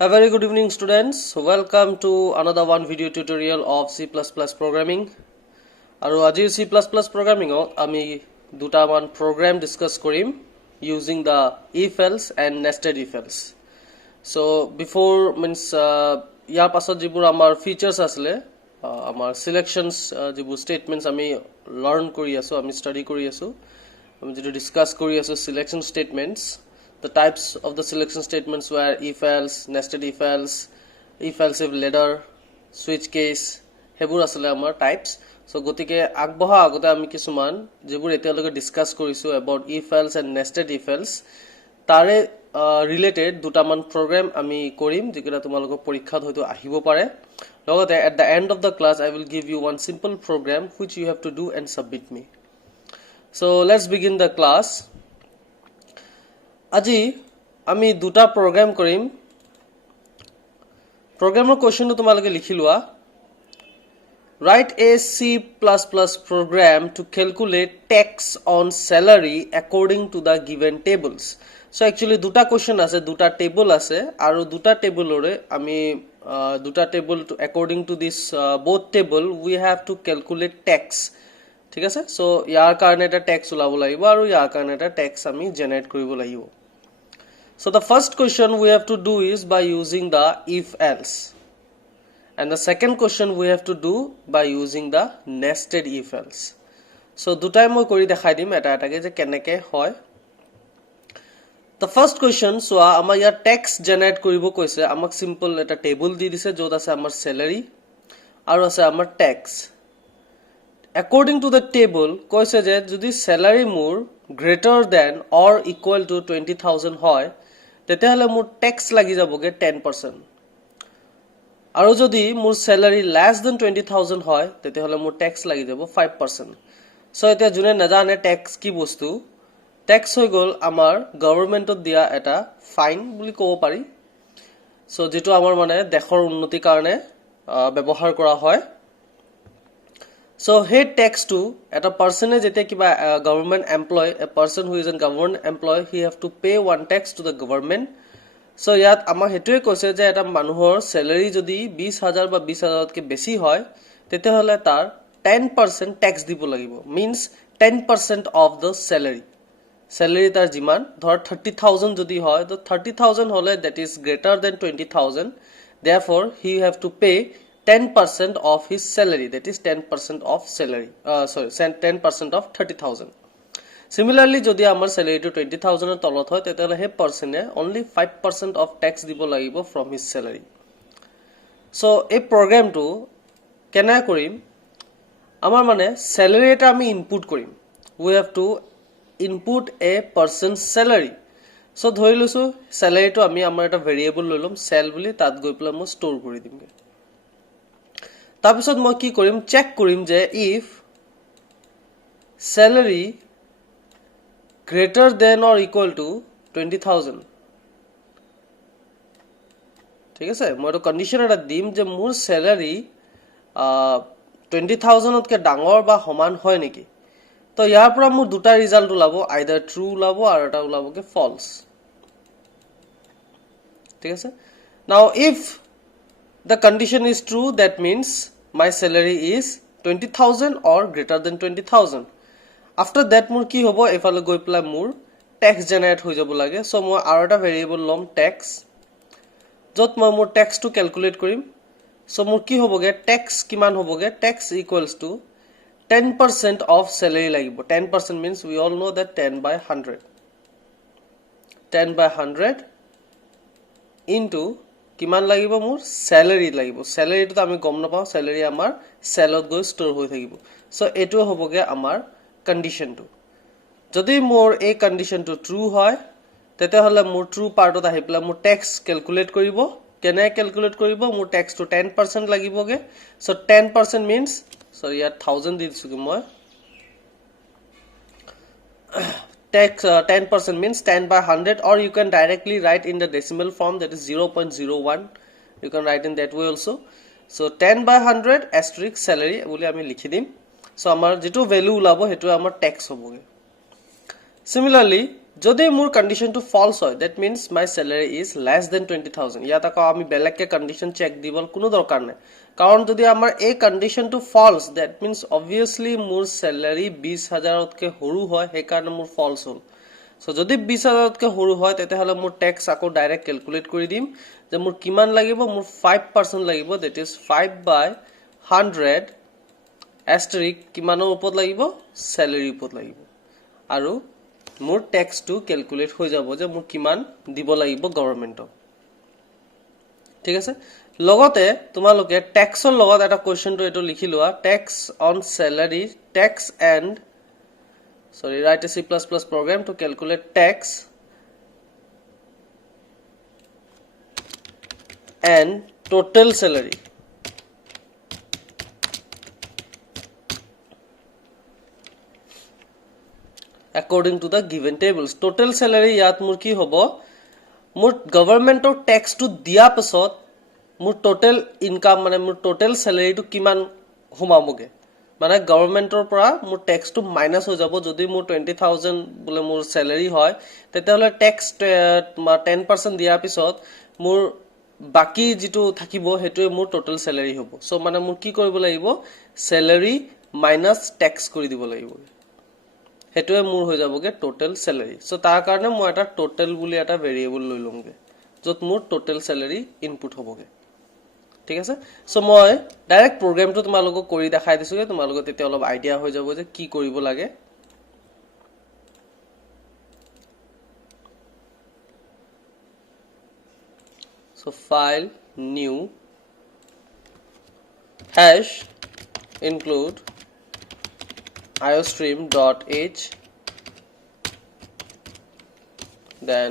A very good evening, students. Welcome to another one video tutorial of C++ programming. আৰু আজি C++ programming আমি দুটা মান program discuss কৰিম using the if else and nested if else. So before means ইয়াৰ পাছত যিবোৰ আমাৰ features আছিলে আমাৰ selections যিবোৰ statements আমি learn কৰি আছো আমি study কৰি আছো আমি যেটো discuss কৰি আছো selection statements. The types of the selection statements were if else, nested if else if ladder, switch case, হেবোৰ আসলে আমাৰ types. So গতিকে আগবঢ়া আগতে আমি কিছুমান যেবোৰ এতিয়ালৈকে ডিসকাস কৰিছো about if else and nested if else তাৰে related দুটামান program আমি কৰিম যেটা তোমালোকৰ পৰীক্ষাত হয়তো আহিব পাৰে লগতে at the end of the class I will give you one simple program which you have to do and submit me. So let's begin the class. আজি আমি দুটা program কৰিম programৰ questionটো তোমালোকে লিখি লোৱা Write a C++ program to calculate tax on salary according to the given tables. So actually দুটা question আছে দুটা table আছে আৰু দুটা table ৰে আমি দুটা table according to this both table we have to calculate tax. ঠিক আছে so ইয়াৰ কাৰণে এটা tax ওলাব লাগিব আৰু ইয়াৰ কাৰণে এটা tax আমি generate কৰিব লাগিব. So the first question we have to do is by using the if else. And the second question we have to do by using the nested if else. So দুটাই মই কৰি দেখাই দিম এটা এটাকে যে কেনেকে হয় The first question so আমাৰ ইয়াৰ tax generate কৰিব কৈছে আমাক simple এটা table দি দিছে যত আছে আমাৰ salary আৰু আছে আমাৰ tax According to the table কৈছে যে যদি salary মোৰ greater than or equal to 20,000 হয় তেতিয়াহলে মোৰ tax লাগি যাবগে 10% আৰু যদি মোৰ salary less than 20,000 হয় তেতিয়াহলে মোৰ tax লাগি যাব 5% সো এতিয়া জুনে নাজানে tax কি বস্তু tax হৈ গল আমাৰ গভৰ্নমেন্টত দিয়া এটা ফাইন বুলি ক'ব পাৰি সো যেটো আমাৰ মানে দেশৰ উন্নতিৰ কাৰণে ব্যৱহাৰ কৰা হয় So hey tax to at a percentage jete kiba government employee a person who is a government employee he have to pay one tax to the government so yat amar hetue koise je eta manuhor salary jodi 20000 ba 20000 ke beshi hoy tete hole tar 10% tax dibo lagibo means 10% of the salary tar jiman dhor 30000 jodi hoy to 30000 hole that is greater than 20000 therefore he have to pay 10% of his salary that is 10% of salary 10% of 30,000 similarly jodi amar salary to 20,000 er tolot hoy tetale he person e only 5% of tax dibo lagibo from his salary so a program to kena korim amar mane salary eta ami input korim we have to input a person's salary so dhori lusu salary to ami amar eta variable loilom sal boli tat goi pla mo store kori dimge তাৰপিছত মই কি কৰিম check কৰিম যে if salary greater than or equal to 20,000 ঠিক আছে মই তো কন্ডিশন এটা দিম যে মোৰ salary 20,000 তকে ডাঙৰ বা সমান হয় নেকি তো ইয়াৰ পৰা মোৰ দুটা ৰিজাল্ট ওলাব either true ওলাব আৰু এটা ওলাবকে false ঠিক আছে now if The condition is true that means my salary is 20,000 or greater than 20,000 After that মোৰ কি হ'ব এফালে গৈ প্লাই মোৰ tax generate হৈ যাব লাগে so মই আৰু এটা variable লম tax যত মই মোৰ tax টো calculate কৰিম so মোৰ কি হ'বগে tax কিমান হ'বগে tax equals to 10% of salary লাগিব 10% means we all know that 10 by 100 10 by 100 into কিমান লাগিব মোৰ salary লাগিব salary তো আমি গম নাপাও salary আমাৰ cellত গৈ store হৈ থাকিব সো এটো হ'বগে আমাৰ কন্ডিশন টো যদি মোৰ এই কন্ডিশন টো ট্ৰু হয় তেতে হলে মোৰ ট্ৰু পাৰ্টত আহি প্লা মোৰ tax ক্যালকুলেট কৰিব কেনে ক্যালকুলেট কৰিব মোৰ tax টো 10% লাগিবগে সো 10% means sorry ইয়াত 1000 দি দিছো মই tax 10% means 10 by 100 or you can directly write in the decimal form that is 0.01 you can write in that way also so 10 by 100 asterisk salary boli ami likhi dim so amar jetu value ulabo hetu amar tax hoboge similarly যদি মোৰ কন্ডিশনটো false হয় that means my salary is less than 20000 ইয়াত আকৌ আমি বেলেগকে condition check দিবল কোনো দৰকাৰ নাই কাৰণ যদি আমাৰ এই কন্ডিশনটো ফলস that means obviously মোৰ salary 20000 তকে সৰু হয় সেই কাৰণে মোৰ ফলস হ'ল সো যদি 20000 তকে সৰু হয় তেতিয়াহলে মোৰ ট্যাক্স আকৌ ডাইৰেক্ট ক্যালকুলেট কৰি দিম যে মোৰ কিমান লাগিব মোৰ 5% লাগিব that is 5/100 asterisk কিমানৰ ওপৰত লাগিব salary ওপৰত লাগিব আৰু মোৰ ট্যাক্স টু ক্যালকুলেট হৈ যাব যে মোৰ কিমান দিব লাগিব গভৰ্নমেন্টক ঠিক আছে লগতে তোমালোকে ট্যাক্সৰ লগত এটা কোৱেশ্চনটো এটো লিখি লোৱা tax on salary tax and write a C++ program to calculate tax and total salary according to the given tables total salary ইয়াত মোৰ কি হ'ব মোৰ গভৰ্নমেন্টৰ ট্যাক্স টু দিয়া পাছত মোৰ টোটাল ইনকাম মানে মোৰ টোটাল স্যালাৰিটো কিমান হোমাবগে মানে গভৰ্নমেন্টৰ পৰা মোৰ ট্যাক্স টু মাইনাস হৈ যাব যদি মোৰ 20000 বলে মোৰ স্যালাৰি হয় তেতিয়াহলে ট্যাক্স 10% দিয়া পিছত মোৰ বাকি যেটো থাকিব হেতুৱে মোৰ টোটাল স্যালাৰি হ'ব সো মানে মোৰ কি কৰিব লাগিব স্যালাৰি মাইনাস ট্যাক্স কৰি দিব লাগিব হেতুৱে মোৰ হৈ যাবগে টোটাল স্যালাৰি সো তাৰ কাৰণে মই এটা টোটাল বুলি এটা ভেৰিয়েবল লৈ লমগে যত মোৰ টোটাল স্যালাৰি ইনপুট হ'বগে ঠিক আছে সো মই ডাইৰেক্ট প্ৰগ্ৰামটো তোমালোকক কৰি দেখাই দিছো যে তোমালোকক তেতিয়া অলপ আইডিয়া হৈ যাব যে কি কৰিব লাগে so file new hash include iostream.h then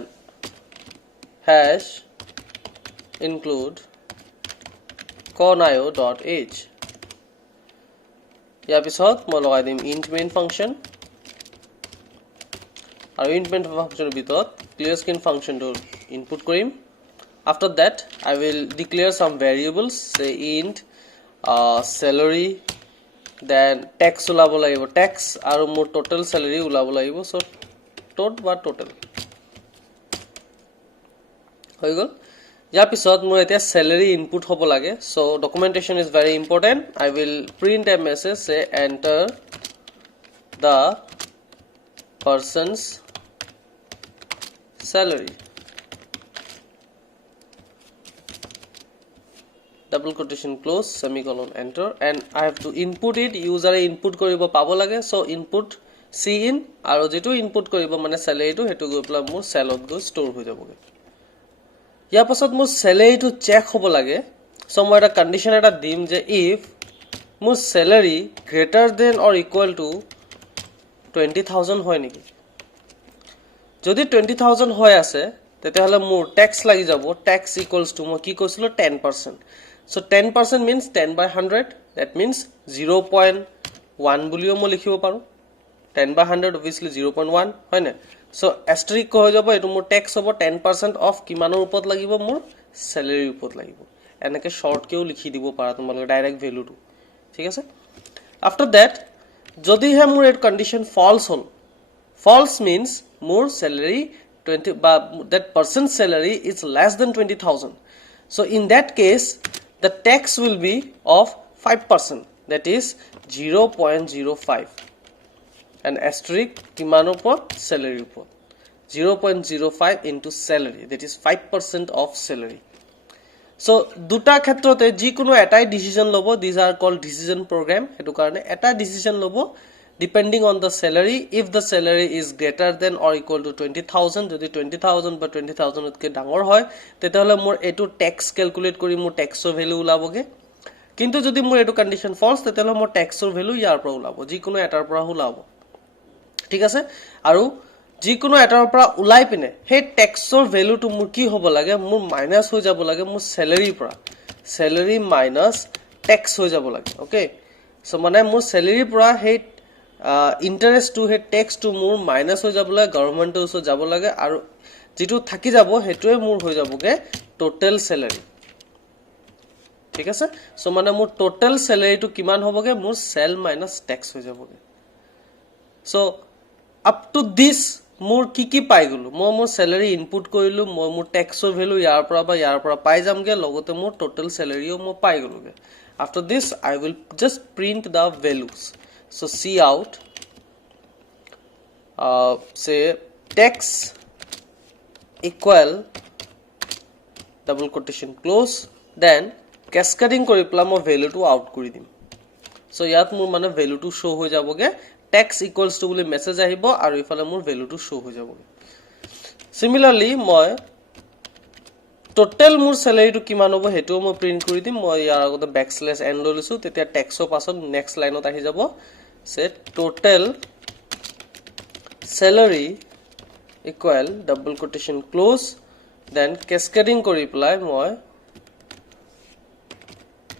hash include conio.h ইয়াৰ পিছত মই লগাই দিম int main function আৰু int main function ভিতৰত clear skin function টো input কৰিম after that I will declare some variables say int salary then tax ওলাব লাগিব tax আৰু মোৰ total salary ওলাব লাগিব so tot বা total হৈ গল ইয়াৰ পিছত মোৰ এতিয়া salary input হ'ব লাগে so documentation is very important I will print a message say enter the person's salary double quotation close semicolon enter and I have to input it user input কৰিব পাব লাগে so input cin আৰু যেটো input কৰিব মানে salary টো হেতু গৈ প্লা মোৰ cellত গৈ store হৈ যাবগে ইয়াৰ পাছত মোৰ salary টো চেক হ'ব লাগে so মই এটা কন্ডিশন এটা দিম যে if মোৰ salary greater than or equal to 20000 হয় নেকি যদি 20000 হয় আছে তেতিয়াহলে মোৰ ট্যাক্স লাগি যাব ট্যাক্স equals to মই কি কৈছিলো 10% so 10% means 10/100 that means 0.1 বুলিও মই লিখিব পাৰো 10/100 obviously 0.1 হয় না so asterisk হৈ যাব এটো মোৰ ট্যাক্স হ'ব 10% অফ কিমানৰ ওপৰত লাগিব মোৰ স্যালাৰি ওপৰত লাগিব এনেকে শৰ্ট কেও লিখি দিব পাৰা তোমালোকে ডাইৰেক্ট ভ্যালুটো ঠিক আছে after that যদি হে মোৰ এট কন্ডিশন ফলস হল false means more salary 20 but that person's salary is less than 20000 so in that case the tax will be of 5% that is 0.05 and asterisk kiman upor salary upor 0.05 into salary that is 5% of salary so দুটা ক্ষেত্ৰতে যি কোনো এটাই decision লব these are called decision program হেতু কাৰণে এটা decision লব depending on the salary if the salary is greater than or equal to 20000 যদি 20000 বা 20000 তকে ডাঙৰ হয় তেতিয়াহলে মোৰ এটো ট্যাক্স ক্যালকুলেট কৰি মোৰ ট্যাক্সৰ ভ্যালু ওলাবগে কিন্তু যদি মোৰ এটো কন্ডিশন ফলস তেতিয়াহলে মোৰ ট্যাক্সৰ ভ্যালু ইয়াৰ পৰা ওলাব যি কোনো এটাৰ পৰা ওলাব ঠিক আছে আৰু যি কোনো এটাৰ পৰা ওলাই পিনে হে ট্যাক্সৰ ভ্যালুটো মোৰ কি হ'ব লাগে মোৰ মাইনাস হৈ যাব লাগে মোৰ স্যালাৰিৰ পৰা স্যালাৰি মাইনাস ট্যাক্স হৈ যাব লাগে ওকে সো মানে মোৰ স্যালাৰিৰ পৰা হে ইন্টাৰেস্ট টু হে ট্যাক্স টু মোৰ মাইনাস হৈ যাব লাগে গভৰ্নমেন্টৰ ওচৰত যাব লাগে আৰু যেটো থাকি যাব হেতুৱে মোৰ হৈ যাবগে টোটাল স্যালাৰি ঠিক আছে সো মানে মোৰ টোটাল স্যালাৰিটো কিমান হ'বগে মোৰ সেল মাইনাস ট্যাক্স হৈ যাবগে সো up to this মোৰ কি পাই গলো মই মোৰ স্যালাৰি ইনপুট কৰিলো মই মোৰ ট্যাক্সৰ ভ্যালু ইয়াৰ পৰা পাই যামগে লগতে মোৰ টোটাল স্যালাৰিও মই পাই গলোগে after this I will just print the values so cout say tax equal double quotation close then cascading কৰি পেলা মই ভ্যালুটো আউট কৰি দিম so ইয়াত মোৰ মানে ভ্যালুটো শো হৈ যাবগে tax equals to বুলি মেসেজ আহিব আৰু ইফালে মোৰ ভ্যালুটো শো হৈ যাবগে similarly মই total মোৰ স্যালাৰিটো কিমান হ'ব হেটো মই প্ৰিন্ট কৰি দিম মই ইয়াৰ আগতে ব্যাকস্ল্যাশ n লৈ লৈছো তেতিয়া ট্যাক্সৰ পাছত নেক্সট লাইনত আহি যাব set total salary equal double quotation close then cascading কৰি পেলাই মই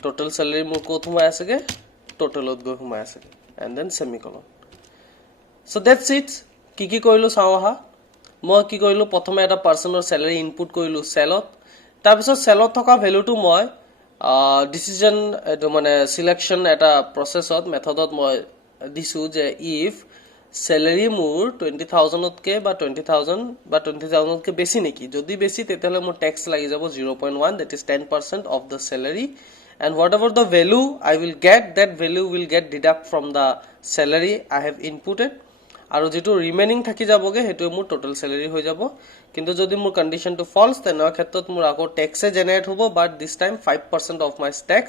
total salary মোৰ ক'ত সোমাই আছেগে totalত গৈ সোমাই আছেগে and then semicolon so that's it কি কৰিলো চাও আহা মই কি কৰিলো প্ৰথমে এটা পাৰ্সনৰ স্যালাৰি ইনপুট কৰিলো সেলত তাৰ পিছত সেলত থকা ভ্যালুটো মই ডিসিজন এটো মানে সিলেকশন এটা প্ৰসেছত মেথডত মই দিছো যে if salary মোৰ 20000 তকে বা 20000 তকে বেছি নেকি যদি বেছি তেতিয়ালে মোৰ ট্যাক্স লাগি যাব 0.1 that is 10% of the salary and whatever the value I will get that value will get deduct from the salary I have inputted আৰু যেটো ৰিমেইনিং থাকি যাবগে হেটো মোৰ টোটাল স্যালাৰি হৈ যাব কিন্তু যদি মোৰ কন্ডিশন টু ফলস তেনে ক্ষেত্ৰত মোৰ আকৌ ট্যাক্সে জেনাৰেট হ'ব but this time 5% of my tax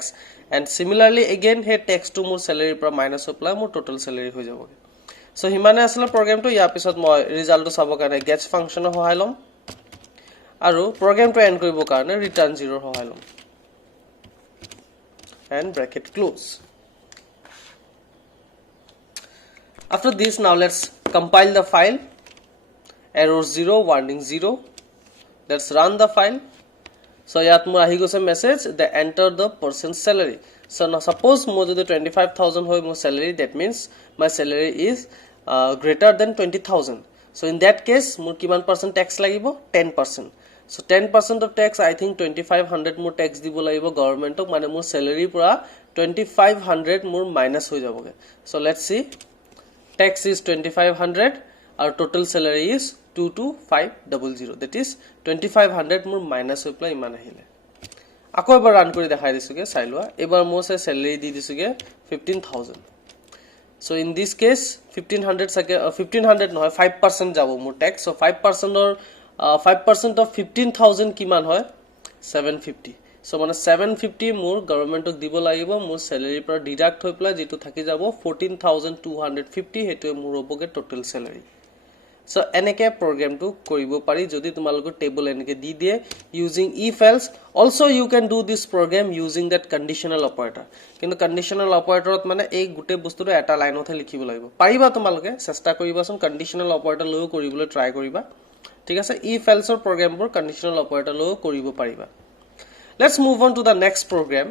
and similarly again হে ট্যাক্স টু মোৰ স্যালাৰিৰ পৰা মাইনাস হৈ পেলাই মোৰ টোটাল স্যালাৰি হৈ যাবগে সো হিমানে আসলে প্ৰগ্ৰামটো ইয়াৰ পিছত মই ৰিজাল্টটো চাবৰ কাৰণে গেটছ ফাংচনৰ সহায় লম আৰু প্ৰগ্ৰামটো এন্ড কৰিবৰ কাৰণে ৰিটাৰ্ন 0 সহায় লম and bracket close after this now let's compile the file error 0 warning 0 let's run the file so yat mur ahi gose message the enter the person's salary so now suppose mo jodi 25000 hoy mo salary that means my salary is greater than 20000 so in that case mur kiman percent tax lagibo 10% so 10% of tax I think 2500 more tax dibo lagibo government ok mane mur salary pura 2500 more minus hoy jaboge so let's see tax is 2500 our total salary is 22500 that is 2500 more minus hoy pla iman ahile আকৌ এবাৰ run কৰি দেখাই দিছোগে চাইলোৱা এবাৰ মোৰ সে স্যালাৰি দি দিছোগে 15000 so in this case 1500 sake 1500 নহয় 5% যাব মোৰ ট্যাক্স so 5% or 5% of 15000 কিমান হয় 750 so মানে 750 মোৰ গভৰ্ণমেন্টক দিব লাগিব মোৰ স্যালাৰি পৰা ডিডাক্ট হৈ পেলাই যেটো থাকি যাব 14250 হেটো মোৰ হ'বগে টোটাল স্যালাৰি so এনেকে প্ৰগ্ৰামটো কৰিব পাৰি যদি তোমালোকৰ টেবল এনেকে দি দিয়ে using if else also you can do this program using that conditional operator কিন্তু conditional operatorত মানে এই গুটে বস্তুটো এটা লাইনতহে লিখিব লাগিব পাৰিবা তোমালোকে চেষ্টা কৰিবাচোন conditional operator লৈ কৰিবলৈ ট্ৰাই কৰিবা ঠিক আছে if else or প্ৰগ্ৰামবোৰ conditional operator লৈ কৰিব পাৰিবা let's move on to the next program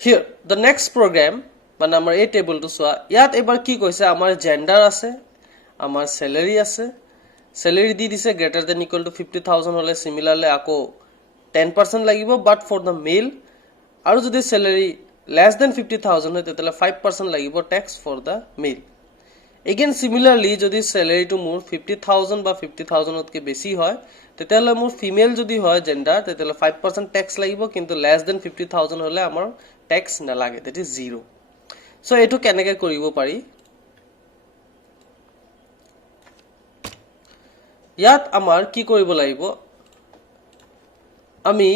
here the next program মানে আমাৰ এই টেবলটো সোয়া ইয়াত এবাৰ কি কৈছে আমাৰ জেন্ডাৰ আছে আমাৰ স্যালাৰি আছে স্যালাৰি দি দিছে greater than equal to 50000 হলে similarly আকৌ 10% লাগিব but for the male আৰু যদি স্যালাৰি less than 50000 হয় তেতিয়ালে 5% লাগিব tax for the male again similarly যদি স্যালাৰিটো মোৰ 50000 বা 50000 তকে বেছি হয় তেতিয়ালে মোৰ ফিমেল যদি হয় জেন্ডাৰ তেতিয়ালে 5% tax লাগিব কিন্তু less than 50000 হলে আমাৰ tax নালাগে that is 0 so এটো কেনেকৈ কৰিব পাৰি ইয়াত আমাৰ কি কৰিব লাগিব আমি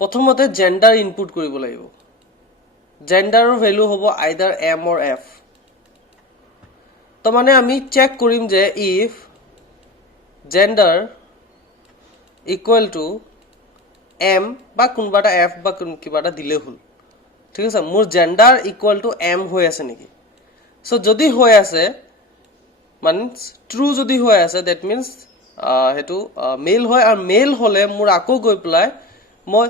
প্ৰথমতে জেন্ডাৰ ইনপুট কৰিব লাগিব জেন্ডাৰৰ ভ্যালু হ'ব either m or f তো মানে আমি চেক কৰিম যে if gender equal to m বা কোনবাটা f বা কিবাটা দিলে হল ঠিক আছে মোৰ জেন্ডাৰ ইকুয়াল টু m হৈ আছে নেকি সো যদি হৈ আছে means true যদি হৈ আছে that means হেতু মেল হয় আৰু মেল হলে মোৰ আকৌ গৈ প্লাই মই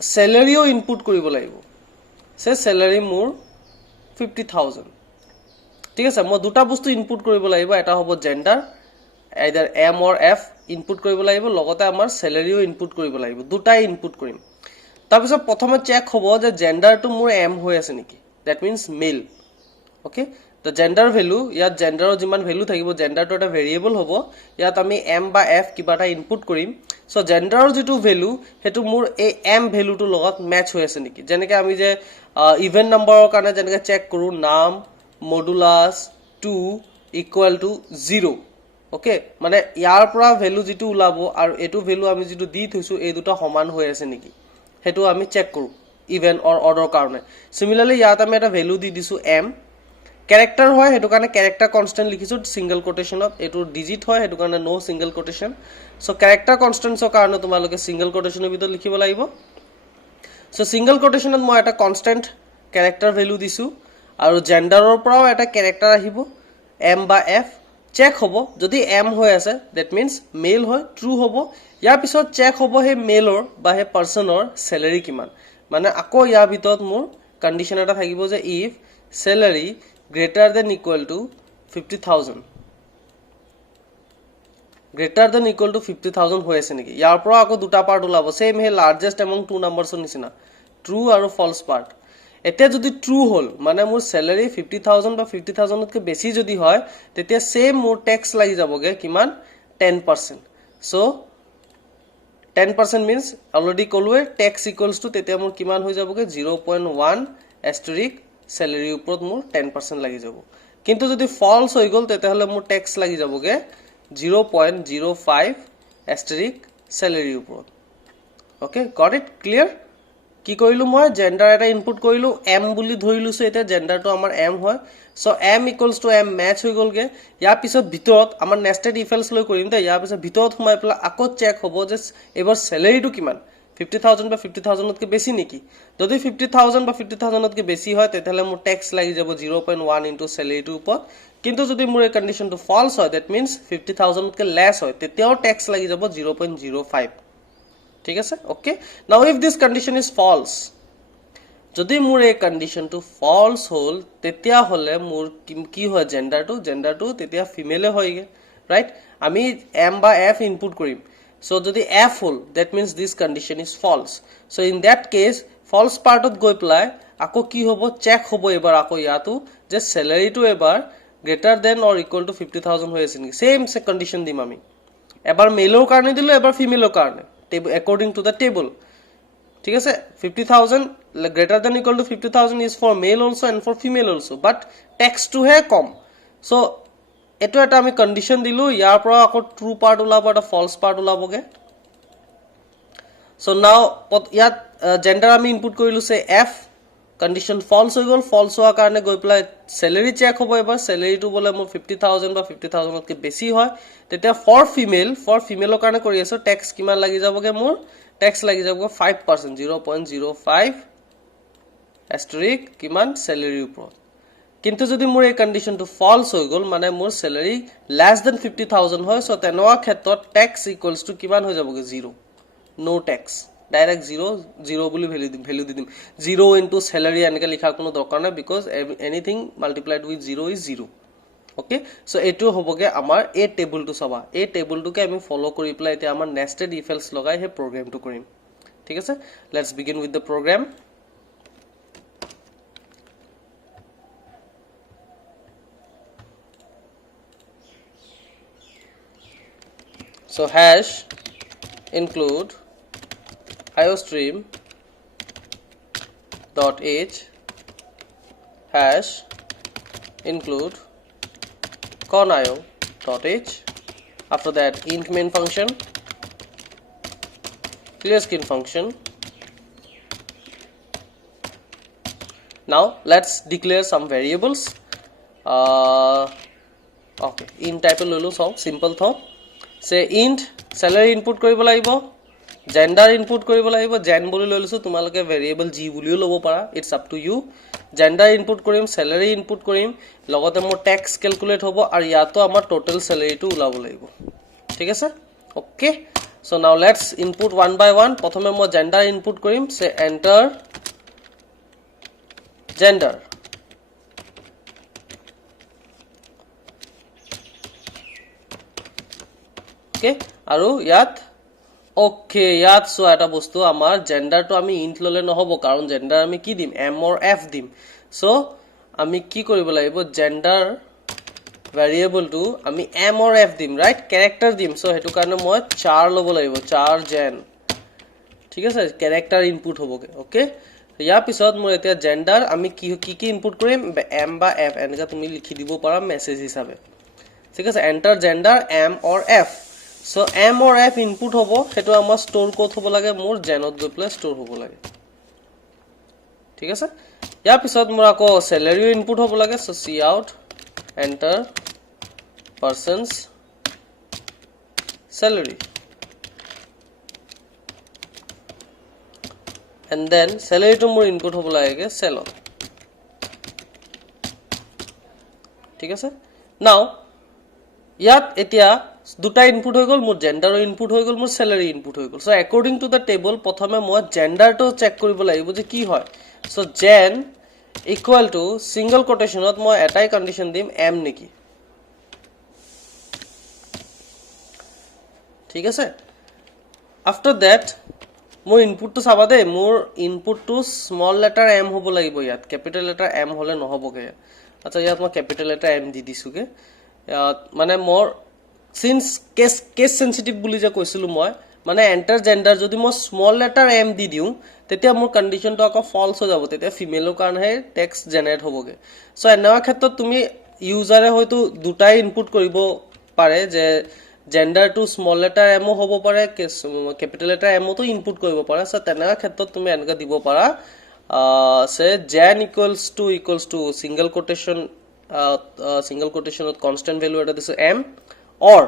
স্যালাৰিও ইনপুট কৰিব লাগিব সে স্যালাৰি মোৰ 50000 ঠিক আছে মই দুটা বস্তু ইনপুট কৰিব লাগিব এটা হ'ব gender either m or f input কৰিব লাগিব লগতে আমাৰ স্যালাৰিও ইনপুট কৰিব লাগিব দুটাই ইনপুট কৰিম তাৰপিছত প্ৰথমে চেক হ'ব যে জেন্ডাৰটো মোৰ এম হৈ আছে নেকি that means male okay the gender value ইয়াত জেন্ডাৰৰ যিমান ভ্যালু থাকিব জেন্ডাৰটো এটা ভেৰিয়েবল হ'ব ইয়াত আমি m বা f কিবা এটা ইনপুট কৰিম সো জেন্ডাৰৰ যেটো ভ্যালু হেতু মোৰ এই m ভ্যালুটো লগত ম্যাচ হৈ আছে নেকি যেনেকৈ আমি যে ইভেন নম্বৰৰ কাৰণে যেনেকৈ চেক কৰো নাম মডুলাস 2 ইকুৱেল টু 0 ওকে মানে ইয়াৰ পৰা ভ্যালু যেটো ওলাব আৰু এটো ভ্যালু আমি যেটো দি থৈছো এই দুটো সমান হৈ আছে নেকি হেতু আমি চেক কৰো ইভেন অৰ অৰ্ডাৰ কাৰণে সিমিলাৰলি ইয়াত আমি এটা ভ্যালু দি দিছো m character হয় হেতু কাৰণে character constant লিখিছো single quotation এটো digit হয় হেতু কাৰণে no single quotation so character constants ৰ কাৰণে তোমালোকে single quotation ৰ ভিতৰত লিখিব লাগিব so single quotation ত মই এটা constant character value দিছো আৰু gender ৰ পৰাও এটা character আহিব m বা f চেক হ'ব যদি m হৈ আছে that means male হয় true হ'ব ইয়াৰ পিছত চেক হ'ব হে মেলৰ বা হে পাৰ্সনৰ salary কিমান মানে আকৌ ইয়াৰ ভিতৰত মোৰ কন্ডিশন এটা থাকিব যে if salary greater than equal to 50,000 greater than equal to 50,000 হৈ আছে নেকি ইয়াৰ পৰা আকৌ দুটা পাৰ্ট ওলাব সেম হে লাৰ্জেষ্ট among two numbers নিচিনা ট্ৰু আৰু ফলস পাৰ্ট এতিয়া যদি ট্ৰু হল মানে মোৰ স্যালাৰি 50,000 বা 50,000 তকৈ বেছি যদি হয় তেতিয়া সেম মোৰ ট্যাক্স লাগি যাবগে কিমান 10% সো 10% means already কলোৱে ট্যাক্স ইকুৱেলস টু তেতিয়া মোৰ কিমান হৈ যাবগে 0.1 asterisk salary ওপৰত মোৰ 10% লাগি যাব কিন্তু যদি ফলস হৈ গল তেতিয়া হলে মোৰ ট্যাক্স লাগি যাবগে 0.05 asterisk salary ওপৰত ওকে গট ইট ক্লিয়াৰ কি কইলো মই জেন্ডাৰ এটা ইনপুট কইলো m বুলি ধৰিলো সো এটা জেন্ডাৰটো আমাৰ m হয় সো m = m ম্যাচ হৈ গলগে ইয়াৰ পিছত ভিতৰত আমাৰ নেস্টেড ইফ এলস লৈ কৰিম দে ইয়াৰ পিছত ভিতৰত সোমাই পেলা আকৌ চেক হ'ব যে এবাৰ স্যালাৰিটো কিমান 50,000 বা 50,000 তকৈ বেছি নেকি যদি 50,000 বা 50,000 তকৈ বেছি হয় তেতিয়ালে মোৰ ট্যাক্স লাগি যাব 0.1 ইনটু স্যালাৰিটো ওপৰত কিন্তু যদি মোৰ এই কন্ডিশনটো ফলস হয় দ্যাট মিন্স 50,000 তকৈ লেস হয় তেতিয়াও ট্যাক্স লাগি যাব 0.05 ঠিক আছে okay now if this condition is false যদি মোৰ এই কন্ডিশনটো ফলস হল তেতিয়া হলে মোৰ কি হয় জেন্ডাৰটো তেতিয়া ফিমেলে হয়গে ৰাইট আমি m বা f ইনপুট কৰিম so যদি f hall that means this condition is false so in that case false partত গৈ প্লাই আকৌ কি হ'ব চেক হ'ব এবাৰ আকৌ ইয়াতো যে স্যালাৰিটো এবাৰ greater than or equal to 50,000 হৈ আছে নেকি সেম সে কন্ডিশন দিম আমি এবাৰ মেলৰ কাৰণে দিলো এবাৰ ফিমেলৰ কাৰণে according to the table ঠিক আছে 50,000 greater than equal to 50,000 is for male also and for female also but tax to হে কম so এটো এটা আমি কন্ডিশন দিলো ইয়াৰ পৰা আকৌ ট্ৰু পাৰ্ট ওলাব এটা ফলস পাৰ্ট ওলাবগে so now ইয়াত জেন্ডাৰ আমি ইনপুট কৰিলো সে f কন্ডিশন ফলস হৈ গল ফলস হোৱাৰ কাৰণে গৈ প্লাই স্যালাৰি চেক হ'ব এবাৰ স্যালাৰিটো বলে মোৰ 50,000 বা 50,000 তকৈ বেছি হয় তেতিয়া ফৰ ফিমেলৰ কাৰণে কৰি আছো ট্যাক্স কিমান লাগি যাবগে মোৰ ট্যাক্স লাগি যাব 5% 0.05 asterisk কিমান স্যালাৰিৰ ওপৰত কিন্তু যদি মোৰ এই কন্ডিশনটো ফলস হৈ গল মানে মোৰ স্যালাৰি লেস দেন 50,000 হয় সো তেনোৱা ক্ষেত্ৰত ট্যাক্স ইকুৱেলস টু কিমান হৈ যাবগে 0 নো ট্যাক্স ডাইৰেক্ট 0 বুলি ভ্যালু দি দিম 0 ইনটু স্যালাৰি এনেকৈ লিখা কোনো দৰকাৰ নাই because anything multiplied with 0 is 0 okay so এটো হবগে আমাৰ এই টেবুলটো সবা এই টেবুলটোকে আমি ফলো কৰি প্লাই এতিয়া আমাৰ নেস্টেড ইফ এলস লগাই হে প্ৰগ্ৰামটো কৰিম ঠিক আছে let's begin with the program so hash include iostream dot h hash include conio dot h after that int main function clear skin function now let's declare some variables okay int type lolo so simple thought say int salary input কৰিব লাগিব gender input কৰিব লাগিব gen বুলি লৈছো তোমালোকে variable g বুলিও লব পাৰা it's up to you gender input কৰিম salary input কৰিম লগতে মোৰ tax calculate হ'ব আৰু ইয়াতো আমাৰ total salary টো ওলাব লাগিব ঠিক আছে okay so now let's input one by one প্ৰথমে মই gender input কৰিম say enter gender okay আৰু ইয়াত ওকে ইয়াত সো এটা বস্তু আমাৰ জেন্ডাৰটো আমি ইন্ট ললে নহব কাৰণ জেন্ডাৰ আমি কি দিম এম অৰ এফ দিম সো আমি কি কৰিব লাগিব জেন্ডাৰ ভেৰিয়েবলটো আমি এম অৰ এফ দিম ৰাইট ক্যাৰেক্টাৰ দিম সো হেতু কাৰণে মই 4 লব লাগিব 4 জেন ঠিক আছে ক্যাৰেক্টাৰ ইনপুট হ'বগে ওকে ইয়াৰ পিছত মোৰ এতিয়া জেন্ডাৰ আমি কি কি ইনপুট কৰিম এম বা এফ এনেকা তুমি লিখি দিব পাৰা মেছেজ হিচাপে ঠিক আছে এন্টাৰ জেন্ডাৰ এম অৰ এফ সো এম অৰ এফ ইনপুট হ'ব হেতু আমাৰ ষ্টৰ কোড হ'ব লাগে মোৰ জেনত গৈ প্লে ষ্টৰ হ'ব লাগে ঠিক আছে ইয়াৰ পিছত মোৰ আকৌ স্যালাৰি ইনপুট হ'ব লাগে so cout enter person's salary and then salary to more input hobo lage salon ঠিক আছে now yat etia দুটা ইনপুট হৈ গল মোৰ জেন্ডাৰ ইনপুট হৈ গল মোৰ স্যালাৰি ইনপুট হৈ গল so according to the table প্ৰথমে মই জেন্ডাৰ to চেক কৰিব লাগিব যে কি হয় so gen equal to single কোটেশনত মই এটাই কন্ডিশন দিম এম নেকি ঠিক আছে after that মোৰ ইনপুট তো চাবা দে মোৰ ইনপুট তো স্মল লেটাৰ এম হ'ব লাগিব ইয়াত ক্যাপিটেল লেটাৰ এম হলে নহবগে আচ্ছা ইয়াত মই ক্যাপিটেল লেটাৰ এম দি দিছোগে মানে মোৰ সিন্স কেস সেনসিটিভ বুলি যে কৈছিলো মই মানে এন্টাৰ জেন্ডাৰ যদি মই স্মল লেটাৰ এম দি দিউ তেতিয়া মোৰ কন্ডিশনটো আকৌ ফলস হৈ যাব তেতিয়া ফিমেলৰ কাৰণে টেক্সট জেনাৰেট হ'বগে সো এনেৱা ক্ষেত্ৰত তুমি ইউজাৰে হয়তো দুটাই ইনপুট কৰিব পাৰে যে gender to small letter m হ'ব পাৰে ক্যাপিটেল লেটাৰ এম তো ইনপুট কৰিব পাৰে সো তেনেকা ক্ষেত্ৰত তুমি এনেকা দিব পাৰা সে জেন ইকুয়ালস টু সিঙ্গল কোটেশনত কনস্ট্যান্ট ভ্যালু এটা দিছো এম or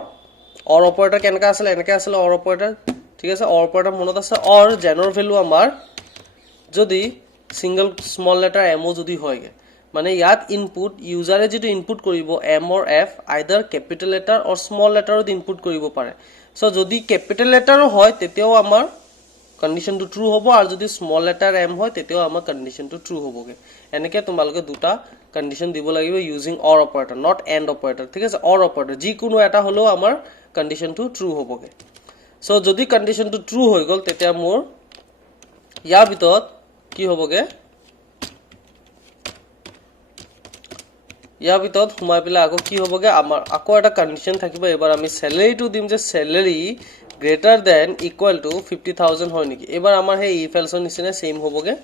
অপাৰেটৰ কেনেকা আছিল এনেকা আছিল or অপাৰেটৰ ঠিক আছে or অপাৰেটৰ মনত আছে or জেনৰ ভ্যালু আমাৰ যদি সিঙ্গল স্মল লেটাৰ এম যদি হয়গে মানে ইয়াত ইনপুট ইউজাৰে যেটো ইনপুট কৰিব এম অৰ এফ আইদাৰ ক্যাপিটেল লেটাৰ অৰ স্মল লেটাৰত ইনপুট কৰিব পাৰে সো যদি ক্যাপিটেল লেটাৰো হয় তেতিয়াও আমাৰ কন্ডিশনটো ট্ৰু হ'ব আৰু যদি স্মল লেটাৰ এম হয় তেতিয়াও আমাৰ কন্ডিশনটো ট্ৰু হ'বগে এনেকে তোমালকে দুটা কন্ডিশন দিব লাগিব using or operator not and operator ঠিক আছে অৰ অপাৰেটৰ যি কোনো এটা হলো আমাৰ কন্ডিশনটো ট্ৰু হ'বগে সো যদি কন্ডিশনটো ট্ৰু হৈ গল তেতিয়া মোৰ ইয়াৰ ভিতৰত কি হ'বগে ইয়াৰ ভিতৰত সোমাই পেলা আকৌ কি হ'বগে আমাৰ আকৌ এটা কন্ডিশন থাকিব এবাৰ আমি স্যালাৰিটো দিম যে স্যালাৰি গ্ৰেটাৰ দেন ইকুয়াল টু 50000 হয় নেকি এবাৰ আমাৰ হে ইফ এলছৰ নিচিনা সেম হ'বগে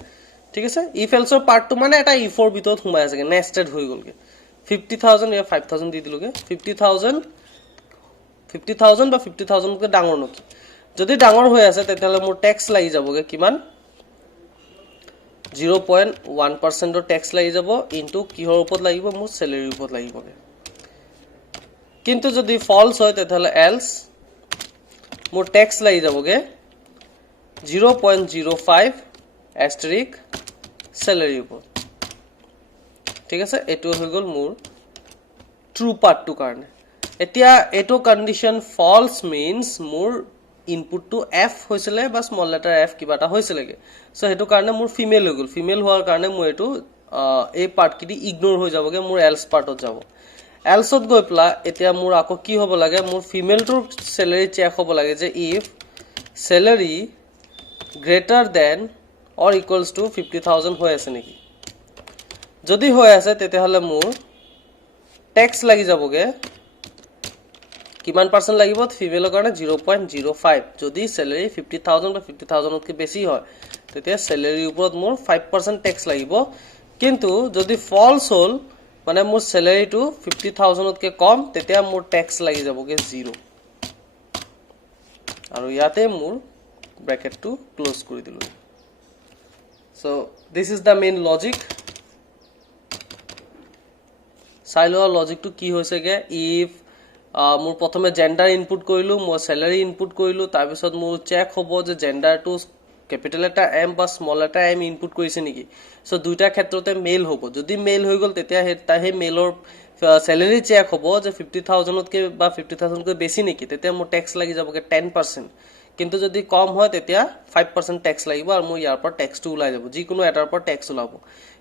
ঠিক আছে ইফ এলছৰ পাৰ্টটো মানে এটা ইফৰ ভিতৰত সোমাই আছে নেস্টেড হৈ গলগে 50000 ইয়া 5000 দি দিলোগে 50000 বা 50000 কে ডাঙৰ নকি যদি ডাঙৰ হৈ আছে তেতিয়ালে মোৰ ট্যাক্স লাগি যাবগে কিমান 0.1% ৰ ট্যাক্স লাগি যাব ইনটু কিহৰ ওপৰত লাগিব মোৰ স্যালাৰিৰ ওপৰত লাগিবগে কিন্তু যদি ফলস হয় তেতিয়ালে এলস মোৰ ট্যাক্স লাগি যাবগে 0.05 এস্টেৰিক স্যালাৰিৰ ওপৰত ঠিক আছে এটো হৈ গল মোৰ ট্ৰু পাৰ্টটো কাৰণে এতিয়া এটো কন্ডিশন ফলস মিন্স মোৰ ইনপুট টু এফ হৈছিলে বা স্মল লেটাৰ এফ কিবাটা হৈছিলেগে সো হেতু কাৰণে মোৰ ফিমেল হৈ গল ফিমেল হোৱাৰ কাৰণে মই এটো এই পাৰ্ট কিদি ইগনোৰ হৈ যাবগে মোৰ এলস পাৰ্টত যাব এলসত গৈ প্লা এতিয়া মোৰ আকৌ কি হ'ব লাগে মোৰ ফিমেলটোৰ স্যালাৰি চেক হ'ব লাগে যে if salary greater than or equals to 50000 হৈ আছে নেকি যদি হৈ আছে তেতিয়াহলে মোৰ ট্যাক্স লাগি যাবগে কিমান পাৰ্সেন্ট লাগিব ফিমেলৰ কাৰণে 0.05 যদি স্যালাৰি 50000 বা 50000 তকৈ বেছি হয় তেতিয়া স্যালাৰিৰ ওপৰত মোৰ 5% ট্যাক্স লাগিব কিন্তু যদি ফলস হল মানে মোৰ স্যালাৰিটো 50000 তকৈ কম তেতিয়া মোৰ ট্যাক্স লাগি যাবগে 0 আৰু ইয়াতে মোৰ ব্ৰ্যাকেটটো ক্লোজ কৰি দিলো so this is the main logic সাইলোৱা লজিকটো কি হৈছেগে ইফ মোৰ প্ৰথমে জেন্ডাৰ ইনপুট কৰিলো মই স্যালাৰি ইনপুট কৰিলো তাৰ পিছত মোৰ চেক হ'ব যে জেন্ডাৰটো ক্যাপিটেল লেটাৰ এম বা স্মল লেটাৰ এম ইনপুট কৰিছে নেকি সো দুইটা ক্ষেত্ৰতে মেইল হ'ব যদি মেইল হৈ গল তেতিয়া হে মেইলৰ স্যালাৰি চেক হ'ব যে 50000 তকৈ বা 50000 তকৈ বেছি নেকি তেতিয়া মোৰ ট্যাক্স লাগি যাবগে 10% কিন্তু যদি কম হয় তেতিয়া 5% ট্যাক্স লাগিব আৰু মোৰ ইয়াৰ পৰা ট্যাক্সটো ওলাই যাব যি কোনো এটাৰ পৰা ট্যাক্স ওলাব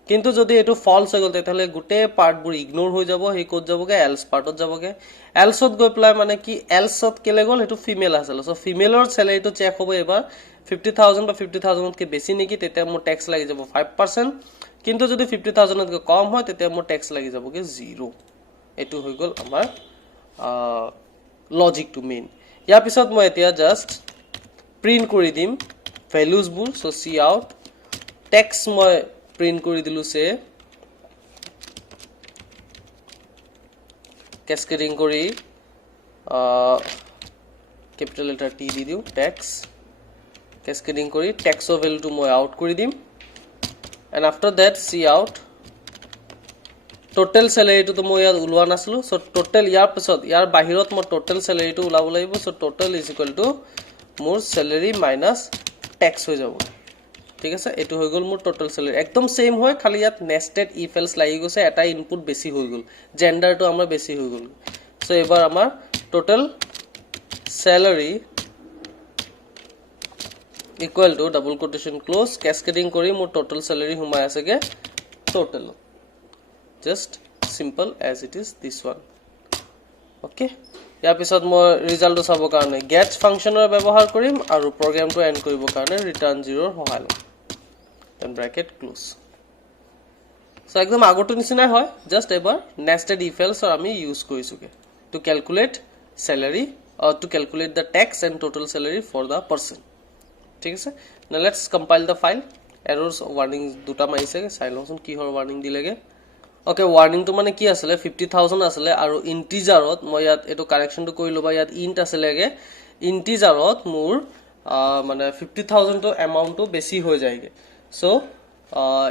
কিন্তু যদি এটো ফলস হৈ গল তেতিয়ালে গুটে পাৰ্টবোৰ ইগনোর হৈ যাব হে কোড যাবগে এলস পার্টত যাবগে এলসত গৈ প্লাই মানে কি এলসত কেলে গল হেতু ফিমেল আছিল সো ফিমেলৰ স্যালাৰিটো চেক হ'ব এবাৰ 50000 বা 50000 তকৈ বেছি নেকি তেতিয়া মোৰ ট্যাক্স লাগি যাব 5% কিন্তু যদি 50000 তকৈ কম হয় তেতিয়া মোৰ ট্যাক্স লাগি যাবগে 0 এটো হৈ গল আমাৰ লজিক টু মেইন ইয়াৰ পিছত মই এতিয়া জাস্ট প্ৰিন্ট কৰি দিম ভ্যালুজ বোৰ সো সি আউট ট্যাক্স মই প্ৰিন্ট কৰি দিলু সে ক্যাসকেডিং কৰি ক্যাপিটাল লেটাৰ টি দি দিও ট্যাক্স ক্যাসকেডিং কৰি ট্যাক্সৰ ভ্যালুটো মই আউট কৰি দিম and after that cout total স্যালাৰিটো তো মই ইয়াত উলোৱা নাছিলো সো টোটাল ইয়াৰ পিছত ইয়াৰ বাহিৰত মই টোটাল স্যালাৰিটো উলাব লাগিব so total is equal to মোৰ স্যালাৰি মাইনাস ট্যাক্স হৈ যাব ঠিক আছে এটো হৈ গল মোৰ টোটাল স্যালাৰি একদম সেম হয় খালি ইয়াত নেস্টেড ইফ এলস লাগি গৈছে এটা ইনপুট বেছি হৈ গল জেন্ডাৰটো আমাৰ বেছি হৈ গল সো এবাৰ আমাৰ total স্যালাৰি equal to double quotation close cascading kori more total salary humai asege total just simple as it is this one okay ya pisot mo result to sabo karone get function or ব্যবহার করিম aru program to end koribo karone return 0 hohai lo then bracket close so ekdom agoto nisina hoy just ebar nested if else or ami use korisuge to calculate salary or to calculate the tax and total salary for the person ঠিক আছে now let's compile the file errors warning দুটা মাইছে সাইলনসন কি Har warning দিলেগে okay warning তো মানে কি আসলে 50000 আসলে আৰু ইন্টিজাৰত মই ইয়াত এটো কাৰেকশন তো কই লবা ইয়াত ইন্ট আসলেগে ইন্টিজাৰত মোৰ মানে 50000 তো এমাউন্ট তো বেছি হৈ যায়গে সো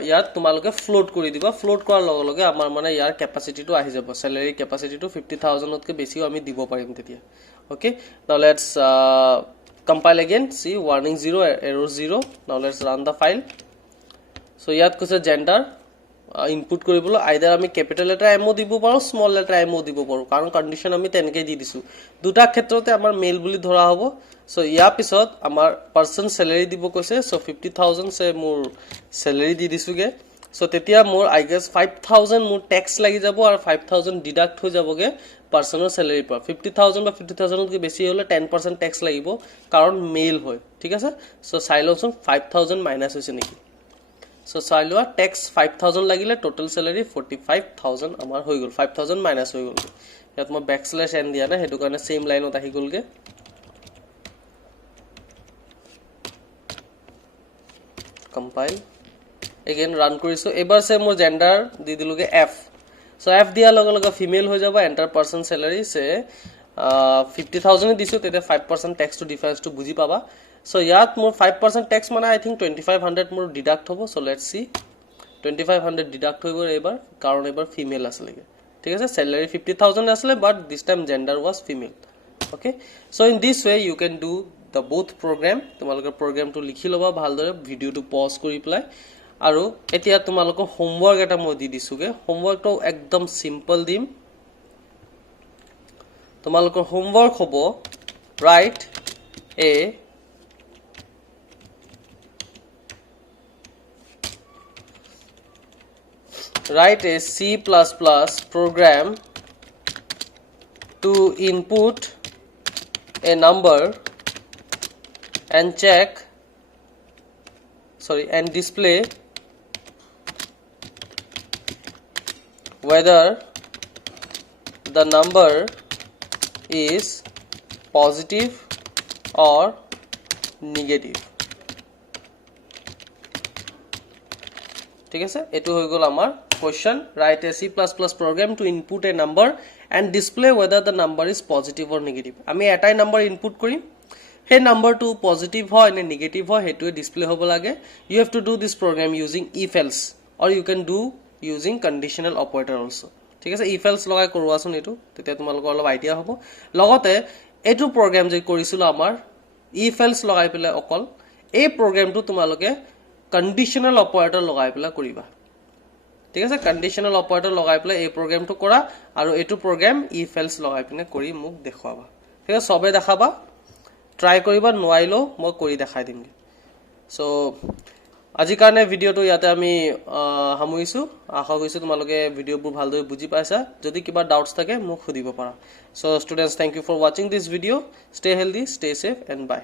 ইয়াত তোমালকে ফ্লোট কৰি দিবা ফ্লোট কৰাৰ লগে লগে আমাৰ মানে ইয়াৰ ক্যাপাসিটি তো আহি যাব স্যালাৰি ক্যাপাসিটি তো 50000 তকৈ বেছিও আমি দিব পাৰিম তেতিয়া okay now let's compile again see warning 0 error 0 now let's run the file so yat koise gender input koribolo either ami capital letter m dibo paro small letter m dibo paro karon condition ami tenke di disu duta khetrote amar male boli dhora hobo so ya pisot amar person salary dibo koise so 50000 se mur salary di disuge so tetia mur I guess 5000 mur tax lagi jabo ar 5000 deduct ho jaboge personal salary par 50000 বা 50000 কে বেছি হলে 10% tax লাগিব কারণ মেল হয় ঠিক আছে so সাইলনসন 5000 minus হৈছে নেকি সো সাইলোয়া tax 5000 লাগিলে টোটাল স্যালারি 45000 আমাৰ হৈ গল 5000 মাইনাস হৈ গল ইয়াত মই ব্যাকস্ল্যাশ n দিয়া না হেতু কাৰণে সেম লাইনত আহি গলগে compile again run কৰিছো এবাৰ সে মোৰ জেন্ডাৰ দি দিলুগে f so f দিয়া লগে লগে ফিমেল হৈ যাব এন্টাৰ পাৰসন স্যালাৰি সে 50000 দিছো তেতে 5% ট্যাক্স টু ডিফাৰেন্স টু বুজি পাবা so ইয়াত মোৰ 5% ট্যাক্স মানে I think 2500 মোৰ ডিডাক্ট হ'ব so let's see 2500 ডিডাক্ট হৈ গল এবাৰ কাৰণ এবাৰ ফিমেল আছিল ঠিক আছে স্যালারি 50000 আছিল but this time gender was female okay so in this way you can do the both program তোমালোকৰ প্ৰগ্ৰামটো লিখি লবা ভালদৰে ভিডিওটো পজ কৰি প্লাই আৰু এতিয়া তোমালোকৰ হোমৱৰ্ক এটা মই দি দিছোগে হোমৱৰ্কটো একদম সিম্পল দিম তোমালোকৰ হোমৱৰ্ক হ'ব write a C++ program to input a number and display whether the number is positive or negative ঠিক আছে এটো হৈ গল আমাৰ question write a C++ program to input a number and display whether the number is positive or negative আমি এটাই number input কৰিম হে number two positive হয় নে নেগেটিভ হয় হেতু ডিসপ্লে হ'ব লাগে you have to do this program using if else or you can do using conditional operator also ঠিক আছে if else লগাই কৰোৱাছন এটো তেতিয়া তোমালোকৰ অলপ আইডিয়া হ'ব লগতে এটো program যে কৰিছিল আমাৰ if else লগাই পেলাই অকল এই প্ৰগ্ৰামটো তোমালোকে conditional operator লগাই পেলাই কৰিবা ঠিক আছে conditional operator লগাই পেলাই এই প্ৰগ্ৰামটো কৰা আৰু এটো প্ৰগ্ৰাম if else লগাই পিনে কৰি মোক দেখুৱাবা ঠিক আছে সবে দেখাবা ট্ৰাই কৰিবা নোৱাইলো মই কৰি দেখাই দিমগে সো আজিৰ কাৰণে ভিডিঅ'টো ইয়াতে আমি সামৰিছো আশা কৰিছো তোমালোকে ভিডিঅ'বোৰ ভালদৰে বুজি পাইছা যদি কিবা ডাউটছ থাকে মোক সুধিব পাৰা so students thank you for watching this video stay healthy stay safe and by